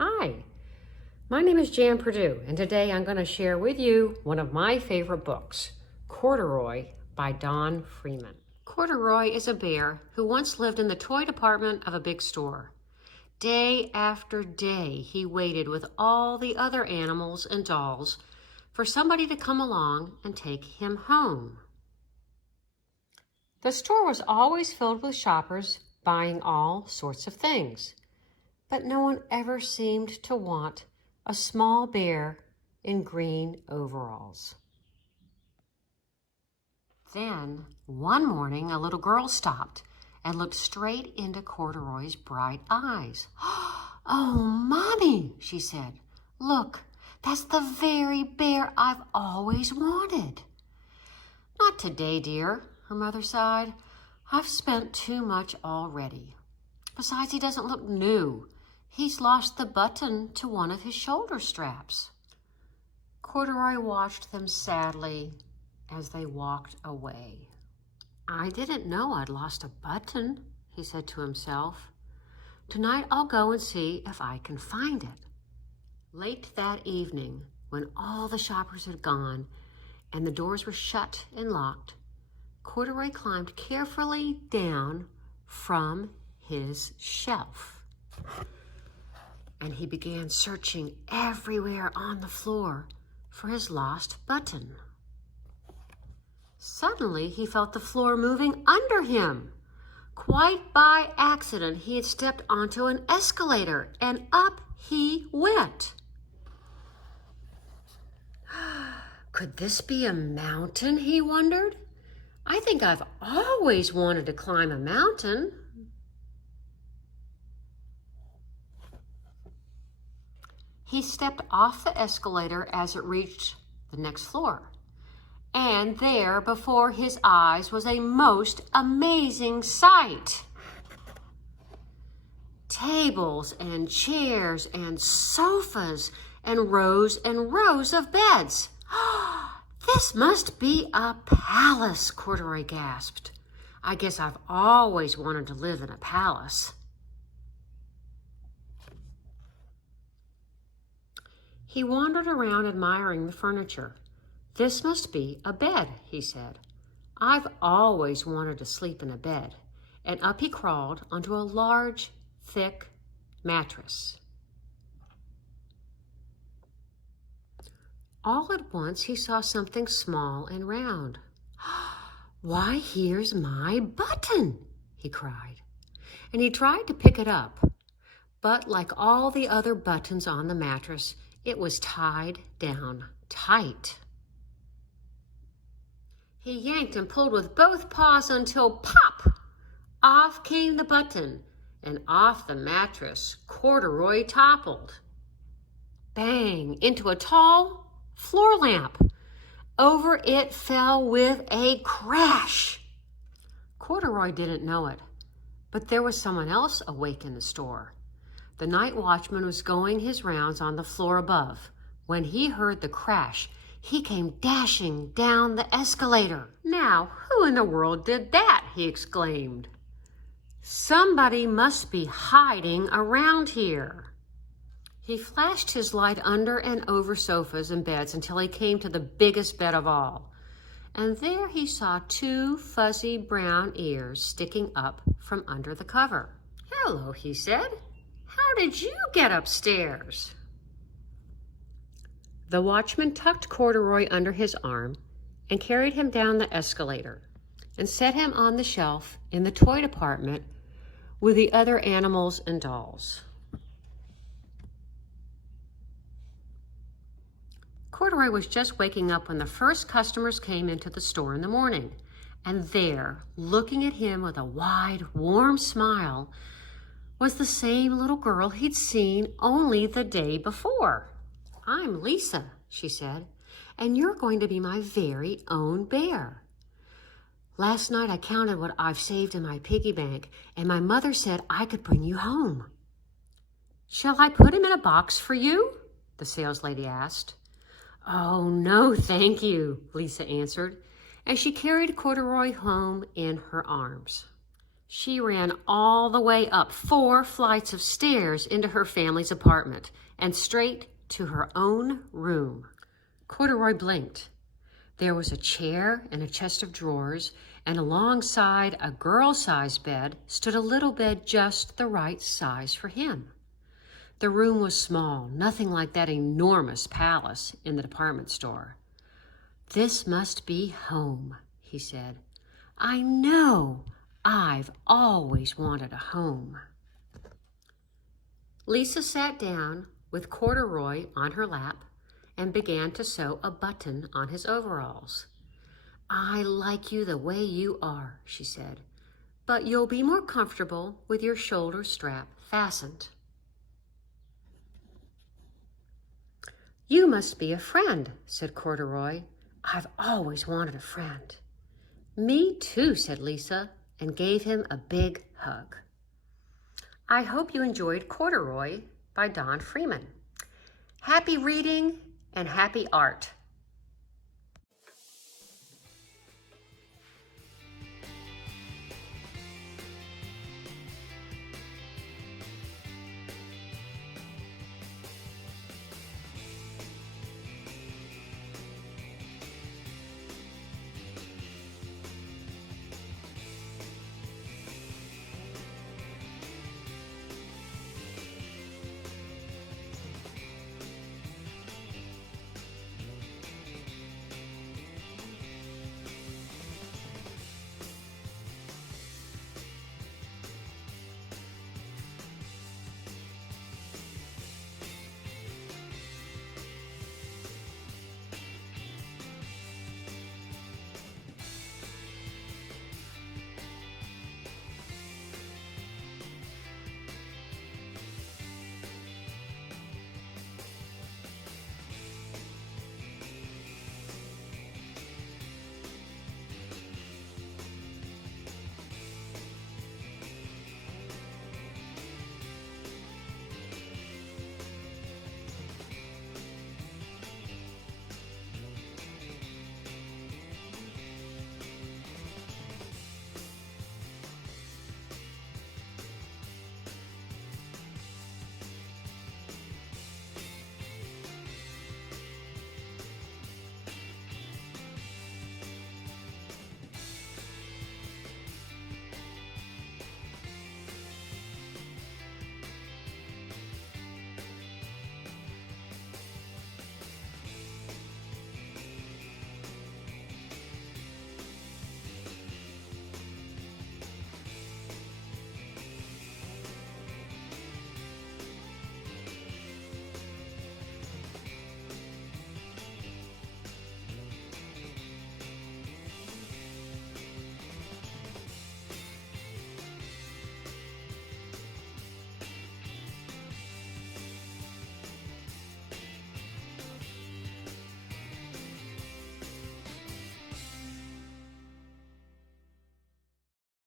Hi, my name is Jan Perdue, and today I'm going to share with you one of my favorite books, Corduroy by Don Freeman. Corduroy is a bear who once lived in the toy department of a big store. Day after day, he waited with all the other animals and dolls for somebody to come along and take him home. The store was always filled with shoppers buying all sorts of things, but no one ever seemed to want a small bear in green overalls. Then, one morning, a little girl stopped and looked straight into Corduroy's bright eyes. "Oh, Mommy," she said, "look, that's the very bear I've always wanted." "Not today, dear," her mother sighed. "I've spent too much already. Besides, he doesn't look new. He's lost the button to one of his shoulder straps." Corduroy watched them sadly as they walked away. "I didn't know I'd lost a button," he said to himself. "Tonight I'll go and see if I can find it." Late that evening, when all the shoppers had gone and the doors were shut and locked, Corduroy climbed carefully down from his shelf. And he began searching everywhere on the floor for his lost button. Suddenly, he felt the floor moving under him. Quite by accident, he had stepped onto an escalator, and up he went. Could this be a mountain, he wondered? I think I've always wanted to climb a mountain. He stepped off the escalator as it reached the next floor. And there before his eyes was a most amazing sight. Tables and chairs and sofas and rows of beds. "This must be a palace," Corduroy gasped. "I guess I've always wanted to live in a palace." He wandered around admiring the furniture. "This must be a bed," he said. "I've always wanted to sleep in a bed." And up he crawled onto a large, thick mattress. All at once he saw something small and round. "Why, here's my button!" he cried. And he tried to pick it up, but like all the other buttons on the mattress, it was tied down tight. He yanked and pulled with both paws until pop! Off came the button, and off the mattress Corduroy toppled. Bang! Into a tall floor lamp. Over it fell with a crash. Corduroy didn't know it, but there was someone else awake in the store. The night watchman was going his rounds on the floor above. When he heard the crash, he came dashing down the escalator. "Now, who in the world did that?" he exclaimed. "Somebody must be hiding around here." He flashed his light under and over sofas and beds until he came to the biggest bed of all. And there he saw two fuzzy brown ears sticking up from under the cover. "Hello," he said. "How did you get upstairs?" The watchman tucked Corduroy under his arm and carried him down the escalator and set him on the shelf in the toy department with the other animals and dolls. Corduroy was just waking up when the first customers came into the store in the morning. And there, looking at him with a wide, warm smile, was the same little girl he'd seen only the day before. "I'm Lisa," she said, "and you're going to be my very own bear. Last night I counted what I've saved in my piggy bank, and my mother said I could bring you home." "Shall I put him in a box for you?" the saleslady asked. "Oh, no, thank you," Lisa answered, and she carried Corduroy home in her arms. She ran all the way up 4 flights of stairs into her family's apartment and straight to her own room. Corduroy blinked. There was a chair and a chest of drawers, and alongside a girl-sized bed stood a little bed just the right size for him. The room was small, nothing like that enormous palace in the department store. "This must be home," he said. "I know. I've always wanted a home." Lisa sat down with Corduroy on her lap and began to sew a button on his overalls. "I like you the way you are," she said, "but you'll be more comfortable with your shoulder strap fastened." "You must be a friend," said Corduroy. "I've always wanted a friend." "Me too," said Lisa, and gave him a big hug. I hope you enjoyed Corduroy by Don Freeman. Happy reading and happy art.